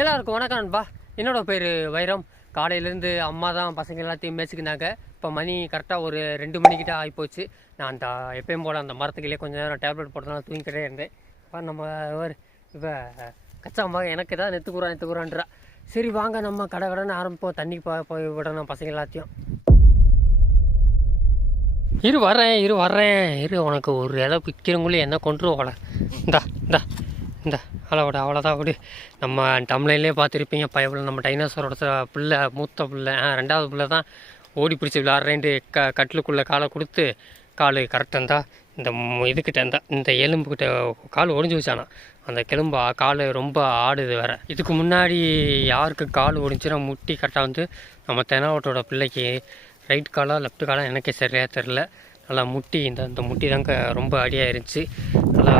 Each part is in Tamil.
எல்லாருக்கும் வணக்கம் நண்பா. என்னோட பேர் வைரம். காலையிலேருந்து அம்மா தான் பசங்க எல்லாத்தையும் மேய்ச்சிக்கினாங்க. இப்போ மணி கரெக்டாக ஒரு ரெண்டு மணிக்கிட்ட ஆகிப்போச்சு நான் அந்த எப்பயும் போல் அந்த மரத்துக்கிலே கொஞ்சம் நேரம் டேப்லெட் போட்டனால தூங்கிக்கிட்டே இருந்தேன். இப்போ நம்ம இப்போ இவ கச்சாம்மா எனக்கு ஏதாவது நெத்துக்குறா நெத்துக்குறான்றா சரி வாங்க நம்ம கடை கடைன்னு ஆரம்பிப்போம். தண்ணி போய் விடணும் பசங்க எல்லாத்தையும். இரு வரேன் இரு வர்றேன். இரு உனக்கு ஒரு இலை விற்கிறவங்களே என்ன கொண்டு போல இந்தா இந்தா. இந்த அளவோட அவ்வளோதான் அப்படி நம்ம டம்ளைன்லேயே பார்த்துருப்பீங்க பயபில் நம்ம டைனோசரோட பிள்ளை மூத்த பிள்ளை ரெண்டாவது பிள்ளை தான் ஓடி பிடிச்சி விளாட்றேன்ட்டு க கட்டிலுக்குள்ளே காலை கொடுத்து கால் கரெக்டாக இருந்தால் இந்த இதுக்கிட்ட இருந்தால் இந்த எலும்புக்கிட்ட கால் ஒடிஞ்சு வச்சானா. அந்த கிளம்பு கால் ரொம்ப ஆடுது வேறு. இதுக்கு முன்னாடி யாருக்கு கால் ஒடிஞ்சுன்னா முட்டி கரெக்டாக வந்து நம்ம தெனாவட்டோட பிள்ளைக்கு ரைட் காலா லெஃப்ட் காலா எனக்கே சரியாக தெரில நல்லா முட்டி இந்த இந்த முட்டி தாங்க ரொம்ப அடியாக இருந்துச்சு நல்லா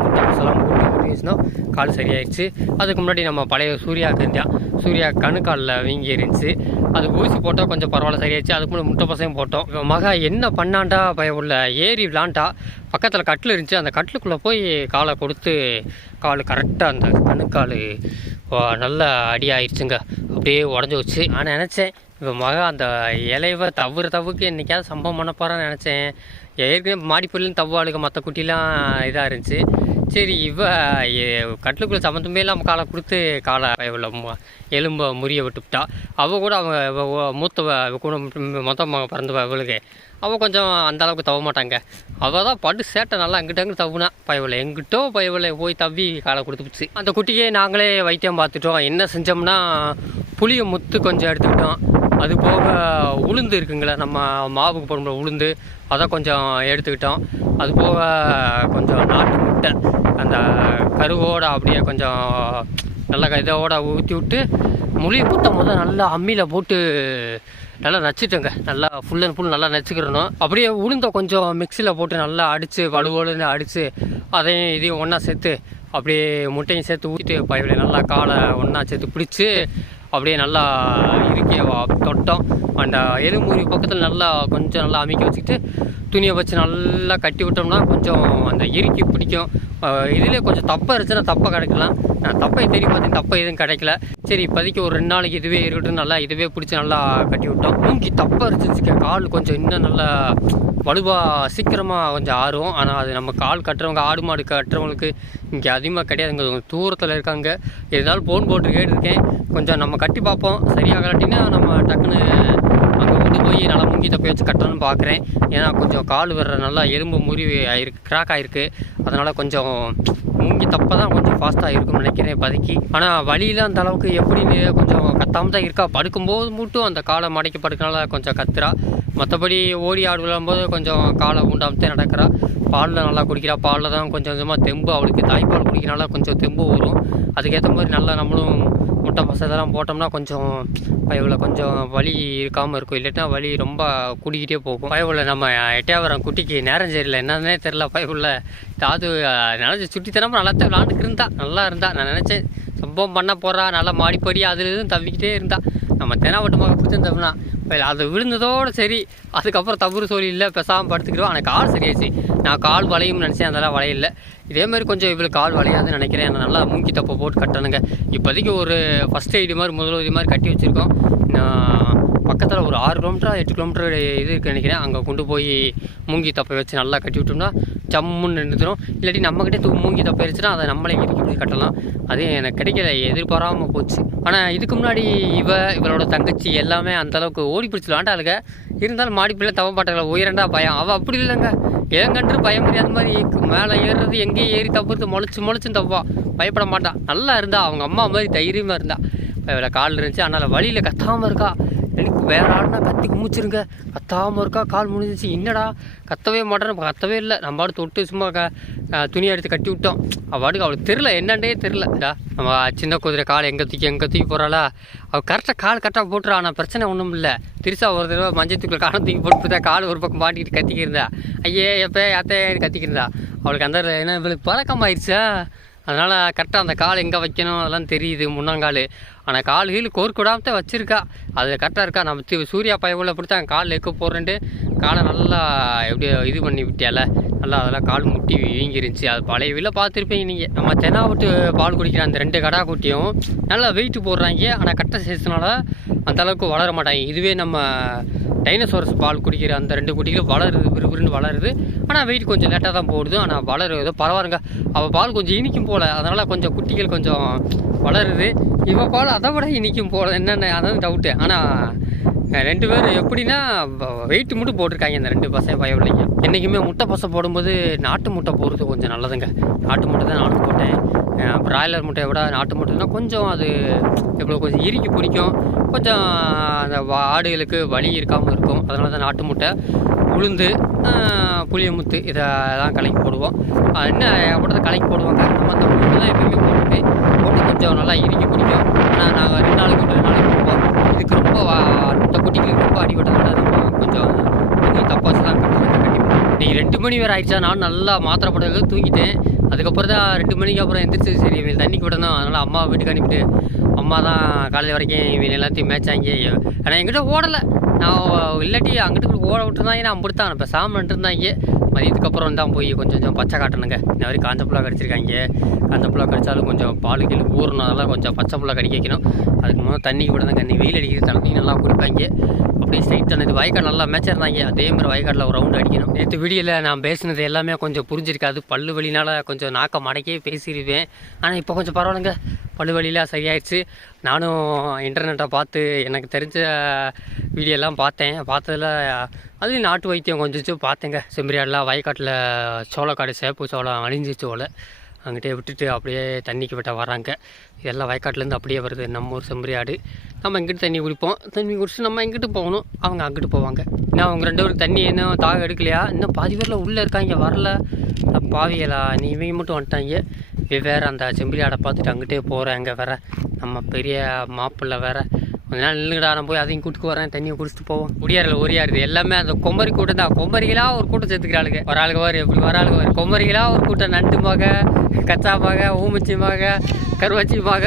முட்டை மசாலாம் கால் சரியாயிடுச்சு. அதுக்கு முன்னாடி நம்ம பழைய சூர்யாவுக்கு இருந்தான் சூர்யா கணுக்காலில் வீங்கி இருந்துச்சு அது ஊசி போட்டால் கொஞ்சம் பரவாயில்ல சரியாயிடுச்சு. அதுக்கு முன்னாடி முட்டை பசையும் போட்டோம். இப்போ மகா என்ன பண்ணாண்டா பய உள்ள? ஏறி விளாண்டா. பக்கத்தில் கட்டில் இருந்துச்சு. அந்த கட்டிலுக்குள்ளே போய் காலை கொடுத்து கால் கரெக்டாக அந்த கணுக்கால் நல்லா அடி ஆயிடுச்சுங்க. அப்படியே உடஞ்சி வச்சு நான் நினச்சேன் இப்போ மக அந்த இலைவை தவிர தவுக்கு என்னைக்காவது சம்பவம் பண்ண போகிறான்னு நினச்சேன். ஏற்கனவே மாடிப்பள்ளியும் தவ்வாளுக்கு மற்ற குட்டிலாம் இதாக இருந்துச்சு. சரி இவ எ- கட்டிலுக்குள்ள சம்மந்தமே இல்லாமல் காலை கொடுத்து காலை இவ்வளோ எலும்பை முறிய விட்டுவிட்டா. அவள் கூட அவங்க மூத்த மூத்தவ கூட மொத்தமாக பிறந்தவ இவளுக்கு. அவள் கொஞ்சம் அந்த அளவுக்கு தவ மாட்டாங்க. அவள் தான் பட்டு சேட்டை நல்லா அங்கிட்ட அங்கிட்டு தவுனா. பயவில் எங்கிட்டோ பயவில் போய் தவ்வி காலை கொடுத்துருச்சு அந்த குட்டியே நாங்களே வைத்தியம் பார்த்துட்டோம். என்ன செஞ்சோம்னா புளியை முத்து கொஞ்சம் எடுத்துக்கிட்டோம். அது போக உளுந்து இருக்குங்களே நம்ம மாவுக்கு போடுற உளுந்து அதை கொஞ்சம் எடுத்துக்கிட்டோம். அது போக கொஞ்சம் நாட்டு முட்டை அந்த கருவோட அப்படியே கொஞ்சம் நல்லா இதோட ஊற்றி விட்டு முழி முட்டை முதல் நல்லா அம்மியில் போட்டு நல்லா நச்சுட்டேங்க. நல்லா ஃபுல் அண்ட் ஃபுல் நல்லா நச்சுக்கிறணும் அப்படியே உளுந்த கொஞ்சம் மிக்சியில் போட்டு நல்லா அடித்து வலுவலுன்னு அடித்து அதையும் இதையும் ஒன்றா சேர்த்து அப்படியே முட்டையும் சேர்த்து ஊற்றிட்டு பைபிளை நல்லா காலை ஒன்றா சேர்த்து பிடிச்சி அப்படியே நல்லா இருக்கே தொட்டோம். அந்த எலும்பூரி பக்கத்தில் நல்லா கொஞ்சம் நல்லா அமைக்க வச்சுக்கிட்டு துணியை வச்சு நல்லா கட்டி விட்டோம்னா கொஞ்சம் அந்த இறுக்கி பிடிக்கும். இதிலே கொஞ்சம் தப்பாக இருந்துச்சுன்னா தப்பாக கிடைக்கலாம். நான் தப்பை தேடி பார்த்தேன் தப்பை எதுவும் கிடைக்கல. சரி இப்போதைக்கு ஒரு ரெண்டு நாளைக்கு இதுவே இருக்கட்டும் நல்லா இதுவே பிடிச்சி நல்லா கட்டி விட்டோம். மூங்கி தப்பாக இருந்துச்சு கால் கொஞ்சம் இன்னும் நல்லா வலுவாக சீக்கிரமாக கொஞ்சம் ஆறும். ஆனால் அது நம்ம கால் கட்டுறவங்க ஆடு மாடு கட்டுறவங்களுக்கு இங்கே அதிகமாக கிடையாதுங்க. கொஞ்சம் தூரத்தில் இருக்காங்க. இருந்தாலும் ஃபோன் போட்டு கேட்டிருக்கேன் கொஞ்சம் நம்ம கட்டி பார்ப்போம். சரியாகலாட்டினா நம்ம டக்குன்னு அங்கே கொண்டு போய் நல்லா முங்கி தப்பி வச்சு கட்டணும்னு பார்க்குறேன் ஏன்னா கொஞ்சம் கால் வர்ற நல்லா எலும்பு முறிவு ஆயிருக்கு கிராக் ஆகிருக்கு அதனால் கொஞ்சம் முங்கி தப்ப தான் கொஞ்சம் ஃபாஸ்ட்டாக இருக்கும்னு நினைக்கிறேன் இப்போதைக்கு. ஆனால் வழியில் அந்த அளவுக்கு எப்படின்னு கொஞ்சம் கத்தாமல் தான் இருக்கா? படுக்கும்போது மட்டும் அந்த காலை மடக்கி படுக்கனால கொஞ்சம் கத்துறா. மற்றபடி ஓடி ஆடு விழும்போது கொஞ்சம் காலை உண்டாமத்தே நடக்கிறா. பாலில் நல்லா குடிக்கிறா. பாலில் தான் கொஞ்சம் கொஞ்சமாக தெம்பு அவளுக்கு தாய்ப்பால் குடிக்கிறனால கொஞ்சம் தெம்பு வரும் அதுக்கேற்ற மாதிரி நல்லா நம்மளும் முட்டை பசை இதெல்லாம் போட்டோம்னா கொஞ்சம் பயவில் கொஞ்சம் வலி இருக்காமல் இருக்கும். இல்லாட்டினா வலி ரொம்ப குடிக்கிட்டே போகும். பயவில் நம்ம எட்டையாவரம் குட்டிக்கு நேரம் சரியில்லை. என்னன்னே தெரில பயவில். தாது நினச்சி சுட்டித்தனமாக நல்லா தான் விளாண்டுக்கு இருந்தா. நல்லா இருந்தா. நான் நினச்சேன் சம்பவம் பண்ண போகிறா நல்லா மாடிப்படி அதில் இதுவும் தவிக்கிட்டே இருந்தா. நம்ம தெனாவட்டமாக பிடிச்சிருந்தோம்னா அது விழுந்ததோடு சரி. அதுக்கப்புறம் தவறு சொல்லி இல்லை பெசாமல் படுத்துக்கிடுவோம் ஆனால் கால் சரியாச்சு நான் கால் வளையும்னு நினச்சேன் அதெல்லாம் வளையல. இதே மாதிரி கொஞ்சம் இவ்வளோ கால் வளையாதுன்னு நினைக்கிறேன். நான் நல்லா மூங்கி தப்பை போட்டு கட்டணுங்க. இப்போதைக்கு ஒரு ஃபஸ்ட் எய்டு மாதிரி முதலுதவி மாதிரி கட்டி வச்சுருக்கோம். நான் பக்கத்தில் ஒரு ஆறு கிலோமீட்டர் எட்டு கிலோமீட்டர் இது நினைக்கிறேன். அங்கே கொண்டு போய் மூங்கி தப்பை வச்சு நல்லா கட்டி விட்டோம்னா ஜம்முன்னு நின்றுடும். இல்லாட்டி நம்மக்கிட்டே தூ மூங்கி தப்பிடுச்சுன்னா அதை நம்மளே இறுக்கி பிடிச்சி கட்டலாம். அது எனக்கு கிடைக்கல எதிர்பாராமல் போச்சு. ஆனால் இதுக்கு முன்னாடி இவ இவளோட தங்கச்சி எல்லாமே அந்தளவுக்கு ஓடி பிடிச்சி விளாண்டாளுங்க இருந்தாலும் மாடி பிள்ளை தவ உயரண்டா பயம். அவள் அப்படி இல்லைங்க. இளங்கன்று பயம் முடியாத மாதிரி. மேலே ஏறுறது எங்கேயும் ஏறி தப்புறது முளைச்சு முளைச்சும் தப்பா பயப்பட மாட்டான் நல்லா இருந்தா அவங்க அம்மா மாதிரி தைரியமாக இருந்தா. இவளை கால் இருந்துச்சு. அதனால் வழியில் கத்தாமல் இருக்கா. வேற ஆடுனா கத்தி குமிச்சிருங்க. கத்தாமல் இருக்கா கால் முடிஞ்சிச்சு என்னடா? கத்தவே மாட்டேன்னு கத்தவே இல்லை. நம்ம ஆடு தொட்டு சும்மா க துணியை துணி எடுத்து கட்டி விட்டோம். அவள் அவளுக்கு தெரில என்னண்டே தெரிலடா நம்ம சின்ன குதிரை கால் எங்கே தூக்கி எங்கே தூக்கி போகிறாளா அவள் கரெக்டாக கால் கரெக்டாக போட்டுறா. ஆனால் பிரச்சனை ஒன்றும் இல்லை. திருசா ஒரு தடவை மஞ்சள் தூக்கில் காலை தூக்கி போட்டு தான் கால் ஒரு பக்கம் மாட்டிக்கிட்டு கத்திக்கிருந்தா. ஐயே எப்போ அத்தை கத்திக்கிருந்தா. அவளுக்கு அந்த என்ன இவளுக்கு பழக்கமாயிருச்சா? அதனால் கரெக்டாக அந்த கால் எங்கே வைக்கணும்? அதெல்லாம் தெரியுது முன்னாங்கால் ஆனால் கால் கீழ் கோர்க்கூடாம வச்சுருக்கா. அது கரெக்டாக இருக்கா? நம்ம தி- சூர்யா பயவுள்ள பிடிச்சா தான் கால் எக்க போடுறேன்ட்டு காலை நல்லா எப்படி இது பண்ணி விட்டியால? நல்லா அதெல்லாம் கால் முட்டி வீங்கிருந்துச்சு. அது பழைய வீட்டில் பார்த்துருப்பீங்க நீங்கள் நம்ம தெனா விட்டு பால் குடிக்கிற அந்த ரெண்டு கடா குட்டியும் நல்லா வெயிட் போடுறாங்க. ஆனால் கட்ட சைஸ்னால அந்தளவுக்கு வளர மாட்டாங்க. இதுவே நம்ம டைனோசோரஸ் பால் குடிக்கிற அந்த ரெண்டு குட்டிகளும் வளருது விறுவிறுன்னு வளருது. ஆனால் வெயிட் கொஞ்சம் லேட்டாக தான் போடுது ஆனால் வளரு ஏதோ பரவாயில்லைங்க. அவள் பால் கொஞ்சம் இனிக்கும் போல். அதனால் கொஞ்சம் குட்டிகள் கொஞ்சம் வளருது. இவள் பால் அதை விட இனிக்கும் போல். என்னென்ன அதான் டவுட்டு ஆனால் ரெண்டு பேரும் எப்படின்னா வெயிட் மட்டும் போட்டிருக்காங்க இந்த ரெண்டு பசங்க பயவில்லைங்க என்றைக்குமே முட்டை பசை போடும்போது நாட்டு முட்டை போடுறது கொஞ்சம் நல்லதுங்க. நாட்டு முட்டை தான் நானும் போட்டேன். பிராய்லர் முட்டையை விட நாட்டு முட்டைனா கொஞ்சம் அது எவ்வளோ கொஞ்சம் இறுக்கி பிடிக்கும் கொஞ்சம் அந்த வா- ஆடுகளுக்கு வலி இருக்காமல் இருக்கும். அதனால தான் நாட்டு முட்டை உளுந்து புளியமுத்து இதெல்லாம் கலக்கி போடுவோம். என்ன அப்படி தான் கலக்கி போடுவோம். காரணமாக அந்த உளுந்து தான் எப்பயுமே போட்டு போட்டு கொஞ்சம் நல்லா இறுக்கி பிடிக்கும் ஆனால் நாங்கள் ரெண்டு நாளைக்கு ரெண்டு நாளைக்கு போடுவோம். இதுக்கு ரொம்ப அந்த குட்டிகளுக்கு ரொம்ப அடிபட்டதுனால நம்ம கொஞ்சம் தப்பாசெல்லாம் கட்டி தான் கண்டிப்பாக நீங்கள் ரெண்டு மணி வேறு ஆயிடுச்சா? நான் நல்லா மாத்திரை தூக்கிட்டேன் தூங்கிட்டேன். அதுக்கப்புறம் தான் ரெண்டு மணிக்கு அப்புறம் எந்திரிச்சு சரி இவங்க தண்ணிக்கு விடணும் அதனால் அம்மா வீட்டுக்கு அனுப்பிட்டு அம்மா தான் காலையில் வரைக்கும் இவங்க எல்லாத்தையும் மேய்ச்சாங்க ஆனால் என்கிட்ட ஓடலை. நான் இல்லாட்டி அங்கிட்டு ஓட விட்டுருந்தாங்க நான் முடித்தான் இப்போ சாமன் இருந்தாங்க மதியத்துக்கு அப்புறம் தான் போய் கொஞ்சம் கொஞ்சம் பச்சை காட்டணுங்க. இந்த மாதிரி காஞ்ச புல்லா கடிச்சிருக்காங்க. காஞ்ச புல்லா கடிச்சாலும் கொஞ்சம் பால் கீழ் ஊறணும். அதெல்லாம் கொஞ்சம் பச்சை புல்லா கடிக்க வைக்கணும். அதுக்கு முதல்ல தண்ணிக்கு விடணும் கண்ணி வெயில் அடிக்கிறது தண்ணி நல்லா குடிப்பாங்க. அப்படியே ஸ்ட்ரைட்டாக இது வயக்காடு நல்லா மேய்ச்சிருந்தாங்க அதே மாதிரி வயக்காட்டில் ஒரு ரவுண்டு அடிக்கணும். நேற்று வீடியோவில் நான் பேசினது எல்லாமே கொஞ்சம் புரிஞ்சிருக்காது. பல்லு வலினால கொஞ்சம் நாக்க மடக்கே பேசியிருப்பேன் ஆனால் இப்போ கொஞ்சம் பரவாயில்லைங்க. பல்லு வலிலாம் சரியாயிடுச்சு. நானும் இன்டர்நெட்டை பார்த்து எனக்கு தெரிஞ்ச வீடியோலாம் பார்த்தேன். பார்த்ததில் அதுலேயும் நாட்டு வைத்தியம் கொஞ்சம் பார்த்தேங்க. செம்பரியாடெலாம் வயக்காட்டில் சோளக்காடு சேப்பு சோளம் அழிஞ்சிச்சு போல். அங்கிட்டே விட்டுட்டு அப்படியே தண்ணிக்கு விட்ட வராங்க. இதெல்லாம் வயக்காட்டிலேருந்து அப்படியே வருது. நம்ம ஊர் செம்பரி ஆடு. நம்ம இங்கிட்டு தண்ணி குடிப்போம். தண்ணி குடிச்சு நம்ம இங்கிட்டு போகணும். அவங்க அங்கிட்டு போவாங்க. ஏன்னா அவங்க ரெண்டு பேரும் தண்ணி இன்னும் தாகம் எடுக்கலையா? இன்னும் பாதி பேரில் உள்ளே இருக்காங்க. வரல. பாவியலா. நீ இவங்க மட்டும் வந்துட்டாங்க. வெவ்வேறு அந்த செம்பரி ஆடை பார்த்துட்டு அங்கிட்டே போகிறேன் அங்கே வேற. நம்ம பெரிய மாப்பிள்ளை வேற. கொஞ்ச நாள் நில்லுங்கடா நான் போய் அதையும் கூட்டுக்கு வரேன் தண்ணியை குடிச்சிட்டு போவோம். முடியாதுல ஒரியாருது எல்லாமே அந்த கொம்பரி கூட்டம் தான். கொம்பரிகளா ஒரு கூட்டம் சேர்த்துக்கிறாளுங்க ஒரு ஆளுக்கு வரு எப்படி வர ஆளுக்கு வார் கொம்பரிகளா ஒரு கூட்டம் நண்டு மக கச்சா மக ஊமிச்சி மக கருவாச்சி மக.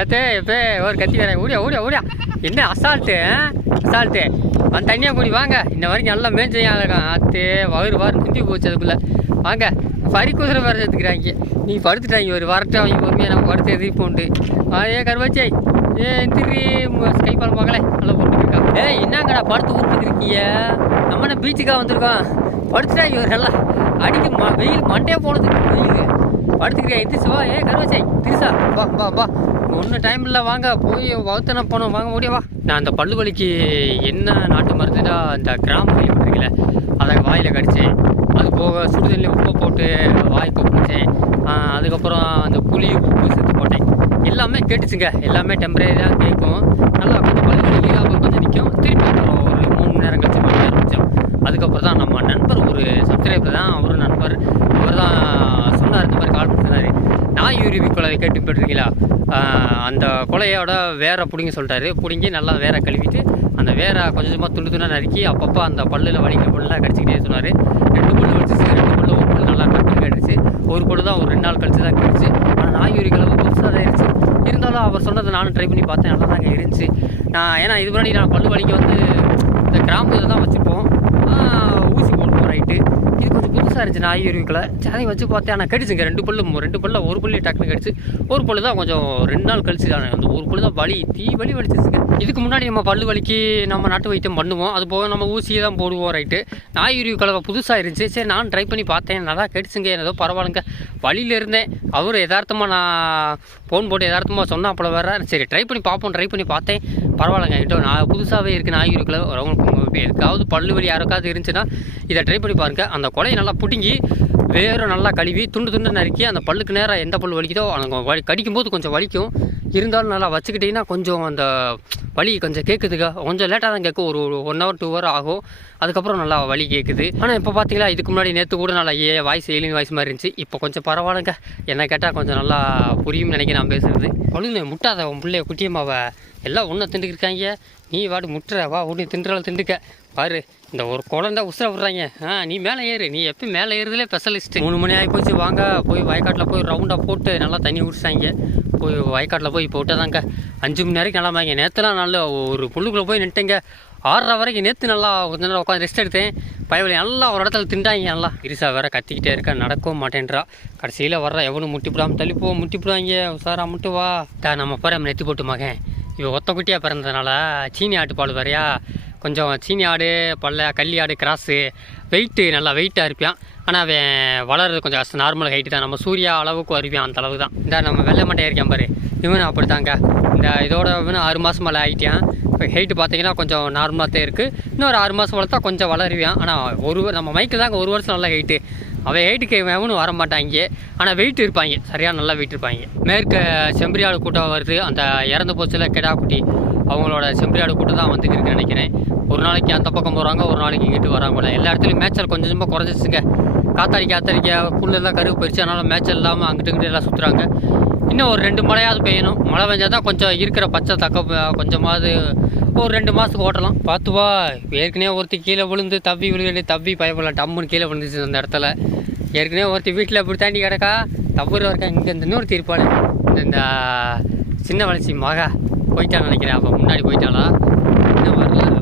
ஏத்தே எப்பே ஒரு கத்தி வேற. ஓடியா ஓடியா ஓடியா. என்ன அசால்ட்டு அசால்ட்டு அந்த தண்ணியாக கூடி வாங்க. இன்ன வரைக்கும் நல்லா மேய்ச்சையா இருக்கான் அத்தே வயிறு வாரு குந்தி போச்சு அதுக்குள்ளே. வாங்க. பறி குதிரை வர சேர்த்துக்கிறாங்க. நீ படுத்துட்டாங்க ஒரு வரட்டும் அவங்க பொறுமையாக நம்ம படுத்து எதிர்ப்பு உண்டு. ஏ கருவாச்சே ஏ எந்திரி கைப்பால் மகளே நல்லா போட்டுருக்கா என்னங்கடா படுத்து ஊற்றுருக்கீங்க நம்ம என்ன பீச்சுக்காக வந்திருக்கோம். படுத்துட்டா இவர் நல்லா அடிக்க ம வெயில் மண்டே போனதுக்கு வெயில். படுத்துக்கிறியா? எதிர்ச்சுவா ஏ கருவச்சாய் திருசா. வா வா வா. ஒன்றும் டைம் இல்லை. வாங்க. போய் வகுத்தன போனோம். வாங்க முடியவா வா. நான் அந்த பல்லு வலிக்கு என்ன நாட்டு மருந்துடா அந்த இந்த கிராம இருக்குல்ல அதை வாயில் கடித்தேன் அது போக சுடுதண்ணி உப்பு போட்டு வாய் கொப்பிடிச்சேன் அதுக்கப்புறம் அந்த புளி உப்பு சேர்த்து போட்டேன். எல்லாமே கேட்டுச்சுங்க. எல்லாமே டெம்பரரியாக கேட்கும் நல்லா கொஞ்சம் பல்லு அப்புறம் கொஞ்சம் நிற்கும் திருப்பி அப்புறம் ஒரு மூணு மணி நேரம் கழிச்சு மணி நேரம் கழிச்சோம் அதுக்கப்புறம் தான் நம்ம நண்பர் ஒரு சப்ஸ்கிரைபர் தான். அவர் நண்பர். அவர் தான் சொன்னார் இந்த மாதிரி கால் பண்ணார் நாய் உருவி கொலை கேட்டுப்பட்டிருக்கீங்களா அந்த கொலையோட வேற பிடிங்க சொல்லிட்டாரு. பிடுங்கி நல்லா வேற கழுவிட்டு அந்த வேற கொஞ்சம் கொஞ்சமாக துண்டு துண்டாக நறுக்கி அப்பப்போ அந்த பல்லில் வலிக்கிற பல்லாம் கடிச்சிக்கிட்டே சொன்னார். ரெண்டு பல்லு வலிச்சிச்சு ரெண்டு பல்லு ஒரு பல்லு நல்லா கட்டி கேட்டுச்சு ஒரு பல்லு தான் ஒரு ரெண்டு நாள் கழிச்சு தான் கடிச்சு. ஆனால் கலவு புதுசாக தான் இருந்துச்சு. இருந்தாலும் அவர் சொன்னதை நானும் ட்ரை பண்ணி பார்த்தேன். நல்லா தாங்க இருந்துச்சு. நான் ஏன்னா இது முன்னாடி நான் பல்லு வலிக்க வந்து இந்த கிராம்பு தான் வச்சுப்போம். ஊசி போடுவோம் ரைட்டு இது புதுசாக இருந்துச்சு நாய் உருவிக்கலை சரி வச்சு பார்த்தேன். ஆனால் கடிச்சுங்க. ரெண்டு பல்லு ரெண்டு பல்ல ஒரு பல்லு டக்குன்னு கடிச்சு ஒரு பல்லு தான் கொஞ்சம் ரெண்டு நாள் கழிச்சு தான். அந்த ஒரு பல்லு தான் வலி தீ வலி வலிச்சிச்சுங்க. இதுக்கு முன்னாடி நம்ம பல்லு வலிக்கு நம்ம நாட்டு வைத்தியம் பண்ணுவோம். அது போக நம்ம ஊசியை தான் போடுவோம் ரைட்டு நாய் உருவி கலவை புதுசாக இருந்துச்சு. சரி நான் ட்ரை பண்ணி பார்த்தேன். நல்லா கடிச்சுங்க. ஏதோ பரவாயில்லைங்க. வழியில் இருந்தேன். அவர் எதார்த்தமாக நான் ஃபோன் போட்டு எதார்த்தமாக சொன்னால் அப்போ வேற. சரி ட்ரை பண்ணி பார்ப்போம். ட்ரை பண்ணி பார்த்தேன். பரவாயில்லைங்க. என்கிட்ட நான் புதுசாகவே இருக்குது நாய் உருவிக்கலை எதுக்காவது பல்லு வலி யாருக்காவது இருந்துச்சுன்னா இதை ட்ரை பண்ணி பாருங்கள் அந்த கொலையை நல்லா பிடுங்கி வேறு நல்லா கழுவி துண்டு துண்டு நறுக்கி அந்த பல்லுக்கு நேராக எந்த பல் வலிக்குதோ அந்த வலி கடிக்கும்போது கொஞ்சம் வலிக்கும். இருந்தாலும் நல்லா வச்சுக்கிட்டிங்கன்னா கொஞ்சம் அந்த வலி கொஞ்சம் கேட்குதுங்க கொஞ்சம் லேட்டாக தான் கேட்கும் ஒரு ஒன் ஹவர் டூ ஹவர் ஆகும். அதுக்கப்புறம் நல்லா வலி கேட்குது ஆனால் இப்போ பார்த்தீங்களா இதுக்கு முன்னாடி நேற்று கூட நல்லா ஏ வாய்ஸ் ஏலியன் வாய்ஸ் மாதிரி இருந்துச்சு. இப்போ கொஞ்சம் பரவாயில்லைங்க. என்ன கேட்டால் கொஞ்சம் நல்லா புரியும்னு நினைக்க நான் பேசுகிறது ஒழுங்கு முட்டாத உன் பிள்ளைய குட்டியம்மாவை எல்லாம் ஒன்றை திண்டுக்கிருக்காங்க நீ வாடு முட்டுற வா ஒன்று திண்டுறால திண்டுக்க. பாரு இந்த ஒரு குழந்தை உசுர விட்றாங்க. ஆ நீ மேலே ஏறு. நீ எப்போ மேலே ஏறுறதுலே ஸ்பெஷலிஸ்ட் மூணு மணி ஆகி போச்சு வாங்க. போய் வயக்காட்டில் போய் ரவுண்டாக போட்டு நல்லா தண்ணி குடிச்சாங்க போய் வயக்காட்டில் போய் போட்டதாங்க அஞ்சு மணி நேரம் கிளம்பாங்க நேற்றுலாம் நல்ல ஒரு புல்லுக்குள்ளே போய் நின்ட்டேங்க ஆறரை வரைக்கும் நேற்று நல்லா கொஞ்ச நேரம் உட்காந்து ரெஸ்ட் எடுத்தேன். பயவலி நல்லா ஒரு இடத்துல திண்டாங்க. நல்லா இருசா வேற கத்திக்கிட்டே இருக்கா நடக்கவும் மாட்டேன்றா. கடைசியில் வர்ற எவனும் முட்டிப்பிடாம தள்ளிப்போம் முட்டிப்பிடுவாங்க. உசாரா முட்டு வா. தா நம்ம போகிற நெத்தி போட்டு மகன். இவன் ஒத்த குட்டியாக பிறந்ததுனால சீனி ஆட்டு பால் வரையா கொஞ்சம் சீனி ஆடு பல்ல கள்ளி ஆடு கிராஸு வெயிட்டு நல்லா வெயிட்டாக இருப்பான். ஆனால் அவன் வளர்றது கொஞ்சம் கஷ்டம் நார்மல் ஹைட்டு தான். நம்ம சூர்யா அளவுக்கு வருவான் அந்த அளவுக்கு தான். இந்த நம்ம வெள்ளை மட்டையாக இருக்கான் பாரு. இவனும் அப்படித்தாங்க இந்த இதோட இவனும் ஆறு மாதம் மேலே ஆகிட்டான் இப்போ ஹைட்டு பார்த்தீங்கன்னா கொஞ்சம் நார்மலாக தான் இருக்குது இன்னொரு ஆறு மாதம் வளர்த்தா கொஞ்சம் வளருவான். ஆனால் ஒரு நம்ம மைக்கில் தாங்க ஒரு வருஷம் நல்லா ஹைட்டு அவன் ஹைட்டுக்கு எவனும் வர மாட்டாங்க ஆனால் வெயிட் இருப்பாங்க. சரியாக நல்லா வெயிட் இருப்பாங்க. மேற்க செம்பரியாடு கூட்டம் வருது. அந்த இறந்து போச்சில கெடா குட்டி. அவங்களோட செம்பரியாடு கூட்டம் தான் வந்துருக்கு நினைக்கிறேன். ஒரு நாளைக்கு அந்த பக்கம் போகிறாங்க ஒரு நாளைக்கு இங்கிட்டு வராங்க போல எல்லா இடத்துலையும் மேய்ச்சல் கொஞ்சம் கொஞ்சமாக குறைஞ்சிச்சுங்க காத்தாடிக்க காத்தாடிக்க புல்லெல்லாம் கருவு போயிடுச்சு அதனால் மேய்ச்சல் இல்லாமல் அங்கிட்டு இங்கிட்டு எல்லாம் சுற்றுறாங்க இன்னும் ஒரு ரெண்டு மழையாவது பெய்யணும். மழை பெஞ்சால் தான் கொஞ்சம் இருக்கிற பச்சை தக்க கொஞ்சமாவது ஒரு ரெண்டு மாதத்துக்கு ஓட்டலாம். பார்த்து வா. ஏற்கனவே ஒருத்தி கீழே விழுந்து தவ்வி விழுந்து தவ்வி பயப்படலாம். டம்முன்னு கீழே விழுந்துச்சு அந்த இடத்துல. ஏற்கனவே ஒருத்தி வீட்டில் இப்படி தாண்டி கிடக்கா. தவறு இருக்கா? இங்கே இந்த இன்னொரு தீர்ப்பாடு இந்த சின்ன வளர்ச்சி மகா. போயிட்டான்னு நினைக்கிறேன். அப்போ முன்னாடி போயிட்டாளா? இன்னும் வரல.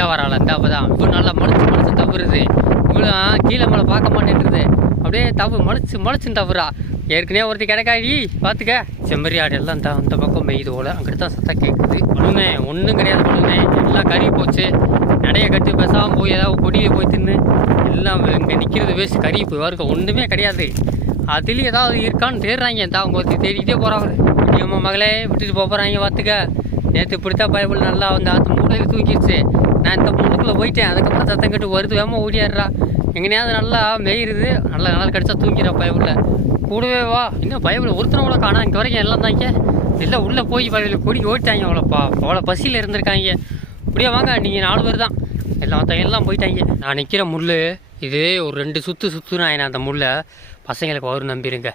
கரெக்டாக இந்த இந்த அவள் தான் இவ்வளோ நல்லா மலைச்சு மலைச்சு தவறுது. இவ்வளோ கீழே மேலே பார்க்க மாட்டேன்றது. அப்படியே தவு மலைச்சு மலைச்சு தவறா. ஏற்கனவே ஒருத்தி கிடக்காடி பார்த்துக்க செம்மறி ஆடு எல்லாம் தான் அந்த பக்கம் மேய்து போல. அங்கிட்டு தான் சத்தம் கேட்குது பழுனே ஒன்றும் கிடையாது பழுனே எல்லாம் கறி போச்சு. நடைய கட்டு பேசாமல் போய் ஏதாவது கொடியை போய் தின்னு. எல்லாம் இங்கே நிற்கிறது வேஸ்ட் கறி போய் வருக ஒன்றுமே கிடையாது. அதுலேயும் ஏதாவது இருக்கான்னு தேடுறாங்க. தான் அவங்க ஒருத்தி தேடிக்கிட்டே போகிறாங்க அம்மா மகளே விட்டுட்டு போகிறாங்க பார்த்துக்க நேற்று இப்படித்தான் பயபுள் நல்லா வந்து அந்த மூலையில் தூக்கிடுச்சு நான் இந்த முள்ளுக்குள்ளே போயிட்டேன். அதுக்கப்புறம் சத்தம் கட்டு வருது வேமா ஓடியாடுறா. எங்கனையாவது நல்லா மேயிருது. நல்லா நல்லா கடிச்சா தூங்கிடா பயபுள்ள கூடவே வா. இன்னும் பயபுள்ள ஒருத்தனை கூட காணா இங்கே வரைக்கும் எல்லாம் தாங்க எல்லாம் உள்ளே போய் பயபுள்ள கொடி ஓடிட்டாங்க அவ்வளோப்பா அவ்வளோ பசியில் இருந்திருக்காங்க. இப்படியே வாங்க நீங்கள் நாலு பேர் தான். எல்லாம் தான் எல்லாம் போயிட்டாங்க. நான் நிற்கிற முள் இதே ஒரு ரெண்டு சுற்று சுற்றுனா அந்த முள்ளை. பசங்களுக்கு வரும் நம்பிடுங்க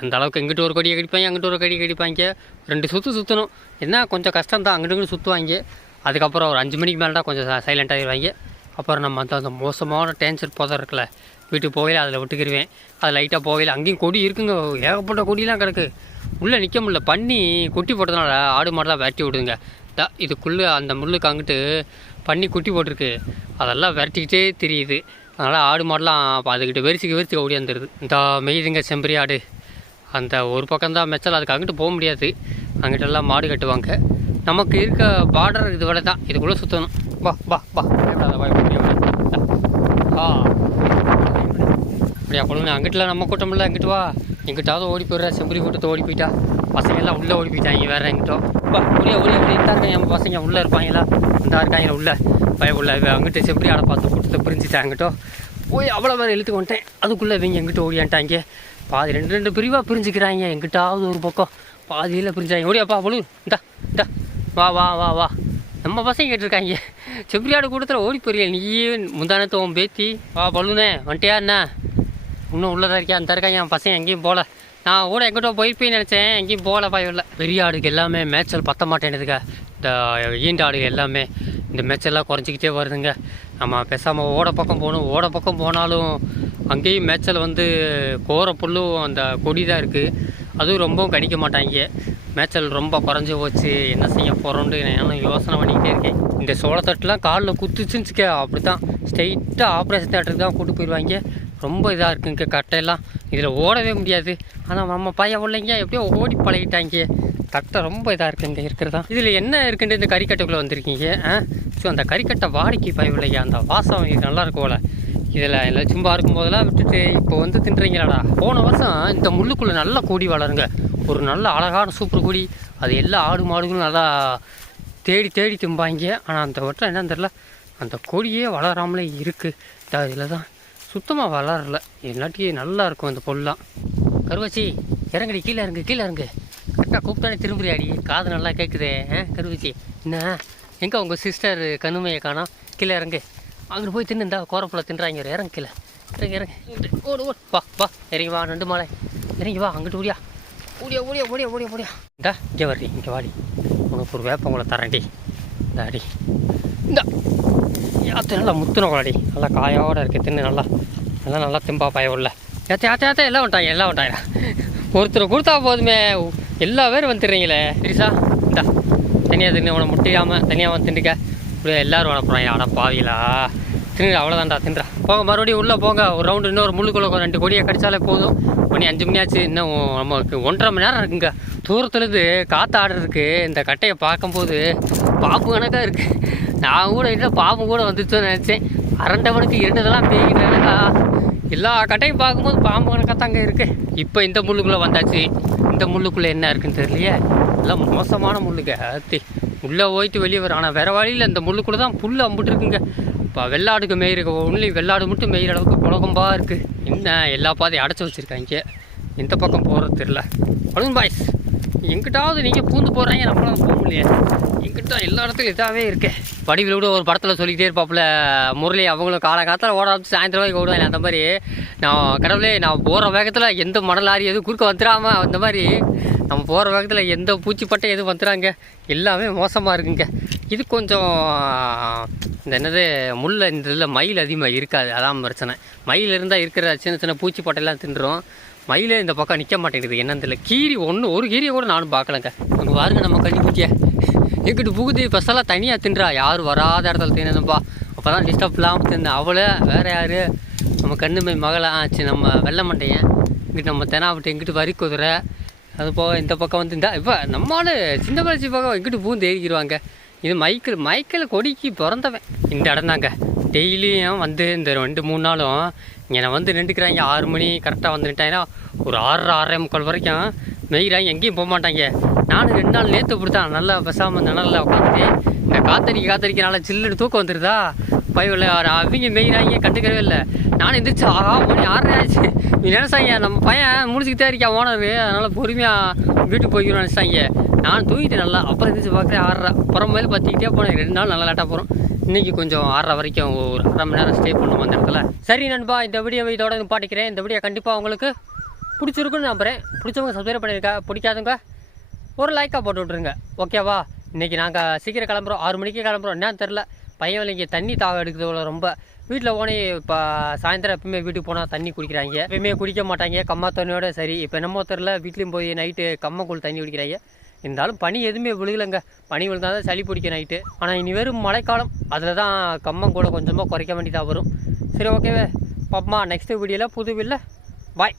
அந்த அளவுக்கு இங்கிட்டு ஒரு கொடியை கடிப்பாங்க அங்கிட்டு ஒரு கொடியை கடிப்பாங்க. ரெண்டு சுற்று சுற்றணும் என்ன கொஞ்சம் கஷ்டம் தான் அங்கிட்டு இங்கிட்டு சுற்றுவாங்க அதுக்கப்புறம் ஒரு அஞ்சு மணிக்கு மேலே தான் கொஞ்சம் சைலண்ட்டாகிடுவாங்க அப்புறம் நம்ம அந்த அந்த மோசமான டேன்சர் புதர் இருக்குல்ல வீட்டுக்கு போகல அதில் விட்டுக்கிருவேன். அது லைட்டாக போகல அங்கேயும் கொடி இருக்குங்க. ஏகப்பட்ட கொடியெலாம் கிடக்கு. உள்ளே நிற்க முடியல. பண்ணி குட்டி போட்டதுனால ஆடு மாடெல்லாம் விரட்டி விடுதுங்க. த இதுக்குள்ளே அந்த முள்ளுக்கு அங்கிட்டு பண்ணி குட்டி போட்டிருக்கு. அதெல்லாம் விரட்டிக்கிட்டே தெரியுது. அதனால் ஆடு மாடெலாம் அதுக்கிட்ட வெறிச்சிக்க வெறிச்சிக்க ஓடியாந்துருது இந்த மெய்துங்க செம்பரி ஆடு. அந்த ஒரு பக்கம்தான் மெச்சல். அதுக்கு அங்கிட்டு போக முடியாது. அங்கிட்டெல்லாம் மாடு கட்டுவாங்க. நமக்கு இருக்க பார்டர் இது தான் இதுக்குள்ளே சுற்றணும் வா வா வா. பயப்படாத பயப்படாத ஆ. அப்படியா பொழுது அங்கிட்டலாம் நம்ம கூட்டம் இல்லை அங்கிட்டு வா. எங்கிட்டாவது ஓடி போயிடுறா செம்பரி கூட்டத்தை ஓடி போயிட்டா. பசங்க எல்லாம் உள்ளே ஓடி போயிட்டாங்க வேறு எங்கிட்டோ. வா ஒரே ஒரே ஒரே இந்த இருக்காங்க நம்ம பசங்க உள்ளே இருப்பாங்களா? இந்த இருக்காங்க உள்ள. பய உள்ள அங்கிட்டு செம்பரி ஆடை பார்த்து கூட்டத்தை பிரிஞ்சுட்டாங்கிட்டோ போய் அவ்வளோ வேறு இழுத்து வந்துட்டேன். அதுக்குள்ளே இவங்க எங்கிட்ட ஓடியான்ட்டாங்க பாதி ரெண்டு ரெண்டு பிரிவாக பிரிஞ்சுக்கிறாங்க எங்கிட்டாவது ஒரு பக்கம். பாதியில் பிரிஞ்சாங்க. ஓடியாப்பா பொழுது இந்தா. வா வா வா வா. நம்ம பசங்க கேட்டிருக்காங்க. செம்பரியாடு கூட்டத்தில் ஓடி போறியா நீயே முந்தானத்துவம் பேத்தி. வா பழுனே வந்துட்டியா என்ன? இன்னும் உள்ளதாக இருக்கியா? அந்த இருக்காங்க என் பசங்க எங்கேயும் போகல நான் கூட எங்கிட்ட போயிருப்பேன்னு நினச்சேன் எங்கேயும் போகல பயவில்லை பெரிய ஆடுக்கு எல்லாமே மேய்ச்சல் பத்த மாட்டேனுதுங்க இந்த ஈண்ட ஆடுக எல்லாமே. இந்த மேய்ச்சல்லாம் குறைஞ்சிக்கிட்டே வருதுங்க. நம்ம பேசாமல் ஓட பக்கம் போகணும். ஓட பக்கம் போனாலும் அங்கேயும் மேய்ச்சல் வந்து கோர புல்லும் அந்த கொடி தான் இருக்குது அதுவும் ரொம்பவும் கடிக்க மாட்டாங்க. மேய்ச்சல் ரொம்ப குறைஞ்சி போச்சு. என்ன செய்ய போகிறோன்ட்டு நானும் யோசனை பண்ணிக்கிட்டே இருக்கேன். இந்த சோளத்தட்டுலாம் காலில் குத்துச்சுன்னு அப்படி தான் ஸ்ட்ரைட்டாக ஆப்ரேஷன் தேட்டருக்கு தான் கூட்டு போயிடுவாங்க ரொம்ப இதாக இருக்குங்க கட்டையெல்லாம். இதில் ஓடவே முடியாது. ஆனால் நம்ம பையன் பிள்ளைங்க எப்படியோ ஓடி பழகிட்டாங்க. கட்டை ரொம்ப இதாக இருக்குங்க இருக்கிறதா. இதில் என்ன இருக்குன்ட்டு இந்த கறிக்கட்டைக்குள்ளே வந்திருக்கீங்க ஆ? ஸோ அந்த கறிக்கட்டை வாடிக்கை பயவில்லைங்க அந்த வாசம் இது நல்லா இருக்கும்ல இதில் எல்லாம் சும்மா இருக்கும் போதெல்லாம் விட்டுட்டு இப்போ வந்து தின்றீங்களாடா? போன வருஷம் இந்த முள்ளுக்குள்ளே நல்லா கொடி வளருங்க. ஒரு நல்ல அழகான சூப்பர் கொடி. அது எல்லா ஆடு மாடுகளும் நல்லா தேடி தேடி திம்பாங்க. ஆனால் அந்த வட்டம் என்னன்னு தெரில அந்த கொடியே வளராமலே இருக்குது இதில் தான். சுத்தமாக வளரல. இல்லாட்டி நல்லா இருக்கும் அந்த பொருள்லாம் கருவாச்சி இறங்கடி கீழே இறங்கு கீழே இறங்கு. கரெக்டாக கூப்பிட்டானே திரும்புறியாடி. காது நல்லா கேட்குதே ஆ கருவாச்சி. என்ன? எங்கே உங்கள் சிஸ்டர் கண்ணுமையை காணோம் கீழே இறங்கு. அங்கிட்டு போய் தின்னு இந்தா கோரப்புல தின்றாங்க இரு, இறங்கு கீழே. இறங்கி இறங்கு. ஓடு ஓடு. வா வா இறங்கி வா ரெண்டு மாலை. இறங்கி வா அங்கிட்டு ஓடியா. ஓடியா ஓடியா ஓடியா ஓடியா ஓடியா. இந்தா இங்கே வர்றி இங்கே வாடி. உனக்கு ஒரு வேப்பங்களை தரேன்டி இந்தாடி இந்தா யாத்து நல்லா முத்துன குழாடி நல்லா காயோட இருக்கு தின்னு நல்லா. நல்லா நல்லா திம்பா பய உள்ள. ஏத்த ஏத்த ஏத்த எல்லாம் வந்துட்டாங்க எல்லாம் வந்துட்டாங்க. ஒருத்தர் கொடுத்தா போதுமே. எல்லா பேரும் வந்துடுறீங்களே. சரிசா இந்தா தனியாக தின்னு உன முட்டியாமல் தனியாக வந்து திண்டுக்க இப்படியே எல்லாரும் வர போகிறாங்க அட பாவிலா தின்னு அவ்வளோதான்டா தின்றா போங்க மறுபடியும் உள்ளே போங்க. ஒரு ரவுண்டு இன்னொரு முள்ளுக்குள்ள ரெண்டு கொடியை கடிச்சாலே போதும். மணி அஞ்சு மணி ஆச்சு. இன்னும் நமக்கு ஒன்றரை மணி நேரம் இருக்குங்க. தூரத்துலேருந்து காற்று ஆடுறதுக்கு இந்த கட்டையை பார்க்கும்போது பாம்பு கணக்காக இருக்குது நான் கூட இல்லை பாம்பு கூட வந்துச்சுன்னு நினச்சேன். அரண்டவனுக்கு இருந்ததெல்லாம் பேய்கிட்டு எல்லா கட்டையும் பார்க்கும்போது பாம்பு கணக்காக தாங்க இருக்கு. இப்போ இந்த முள்ளுக்குள்ளே வந்தாச்சு. இந்த முள்ளுக்குள்ளே என்ன இருக்குன்னு தெரியலையே. எல்லாம் மோசமான முள்ளுங்க. அத்தி. உள்ளே போயிட்டு வெளியே வரும் ஆனால் வேறு வழியில் இந்த முள்ளுக்குள்ளே தான் புல் அம்பிட்டு இருக்குங்க. இப்போ வெள்ளாடுக்கு மேயிருக்கு ஒன்லி வெள்ளாடு மட்டும் மேயிற அளவுக்கு குலகம்பா இருக்குது என்ன எல்லா பாதையும் அடைச்சி வச்சுருக்காங்க. இந்த பக்கம் போகிறது தெரில அழுகும் பாய்ஸ் எங்கிட்டாவது நீங்கள் பூந்து போகிறாங்க நம்மளால் போக முடியாது. எங்கிட்ட எல்லா இடத்துலையும் இதாகவே இருக்கே. வடிவில் கூட ஒரு படத்தில் சொல்லிக்கிட்டே இருப்பாப்புல முரளி அவங்களும் காலகாலத்தில் ஓட ஆரம்பிச்சு சாயந்தரம் வரைக்கும் ஓடுவாங்க. அந்த மாதிரி நான் கடவுளே நான் போகிற வேகத்தில் எந்த மணல் லாரி எதுவும் குறுக்க வந்துடாம அந்த மாதிரி நம்ம போகிற வேகத்தில் எந்த பூச்சிப்பட்டை எதுவும் வந்துடுறாங்க எல்லாமே மோசமாக இருக்குங்க. இது கொஞ்சம் இந்த என்னது முள்ள இந்த இதில் மயில் அதிகமாக இருக்காது. அதான் பிரச்சனை. மயில் இருந்தால் இருக்கிற சின்ன சின்ன பூச்சிப்பட்டையெல்லாம் தின்றுடும் மயிலே இந்த பக்கம் நிற்க மாட்டேங்குது. என்னன்னு தெரியல கீரி ஒன்று ஒரு கீரியை கூட நானும் பார்க்கலங்க. அங்கே பாருங்க நம்ம கண்ணி பூச்சியை இங்கிட்டு புகுதி பஸ்ஸெல்லாம் தனியாக தின்றா? யாரும் வராத இடத்துல தின்னதுப்பா அப்போ தான் டிஸ்டர்ப் இல்லாமல் தின்னு அவளை வேறு யார்? நம்ம கண்ணுமை மகளை ஆச்சு நம்ம வெள்ளை மண்டையன் இங்கிட்டு நம்ம தெனாவிட்டு இங்கிட்டு வரி குதிரை. அது போக இந்த பக்கம் வந்து இந்த இப்போ நம்மளால சின்ன பழச்சி பக்கம் இங்கிட்டு பூந்து ஏறிக்கிடுவாங்க இது மைக்கிள் மைக்கிள் கொடிக்கு பிறந்தவன். இந்த இடம் தாங்க. டெய்லியும் வந்து இந்த ரெண்டு மூணு நாளும் இங்கே நான் வந்து நின்றுக்கிறாங்க. ஆறு மணி கரெக்டாக வந்து ஒரு ஆறரை ஆறரை முக்கால் வரைக்கும் மெய்கிறாங்க எங்கேயும் போக மாட்டாங்க. நானும் ரெண்டு நாள் நேற்று கொடுத்தான் நல்லா பெசாமல் நிழலில் உட்காந்துட்டு. இந்த காத்தடிக்க காத்தடிக்க நல்லா சில்லுன்னு தூக்கம் வந்துருதா? பைவில் அவங்க மெய்கிறாங்க கண்டுக்கவே இல்லை. நானும் எந்திரிச்சு ஆஹா மணி ஆறரை ஆச்சு நீ நினைச்சாங்க? நம்ம பையன் முடிச்சுக்கிட்டே இருக்கான் ஓனர். அதனால் பொறுமையாக வீட்டுக்கு போய்க்கணும்னு நினச்சாங்க. நான் தூங்கிட்டேன் நல்லா. அப்புறம் எந்திரிச்சு பார்க்குறேன் ஆறரை. அப்புறம் மேலே பார்த்துக்கிட்டே போனேன். ரெண்டு நாள் நல்லா லேட்டாக போகிறோம் இன்றைக்கி கொஞ்சம் ஆறரை வரைக்கும் ஒரு அரை மணி நேரம் ஸ்டே பண்ணுவோம் அந்த இடத்துல. சரி நண்பா இந்த வீடியோ இதோட பாட்டிக்கிறேன். இந்த வீடியோ கண்டிப்பாக உங்களுக்கு பிடிச்சிருக்குன்னு நம்புகிறேன் பிடிச்சவங்க சப்ஸ்கிரைப் பண்ணியிருக்கா பிடிக்காதவங்க ஒரு லைக்காக போட்டு விட்ருங்க ஓகேவா இன்றைக்கி நாங்கள் சீக்கிரம் கிளம்புறோம். ஆறு மணிக்கு கிளம்புறோம். என்னன்னு தெரில பையன் இங்கே தண்ணி தாக எடுக்கிறதுல ரொம்ப. வீட்டில் போனே இப்போ சாயந்தரம் எப்பவுமே வீட்டுக்கு போனால் தண்ணி குடிக்கிறாங்க. எப்பயுமே குடிக்க மாட்டாங்க. கம்மா தண்ணியோட சரி. இப்போ என்னமோ தெரில வீட்லேயும் போய் நைட்டு கம்மக்கூழ் தண்ணி குடிக்கிறாங்க. இருந்தாலும் பனி எதுவுமே விழுகலைங்க. பனி விழுந்தால் தான் சளி பிடிக்கும் நைட்டு ஆனால் இனி வெறும் மழைக்காலம். அதில் தான் கம்மம் கூட கொஞ்சமாக குறைக்க வேண்டியதாக வரும். சரி ஓகேவே பாப்பமா. நெக்ஸ்ட் வீடியோவில் புது பாய்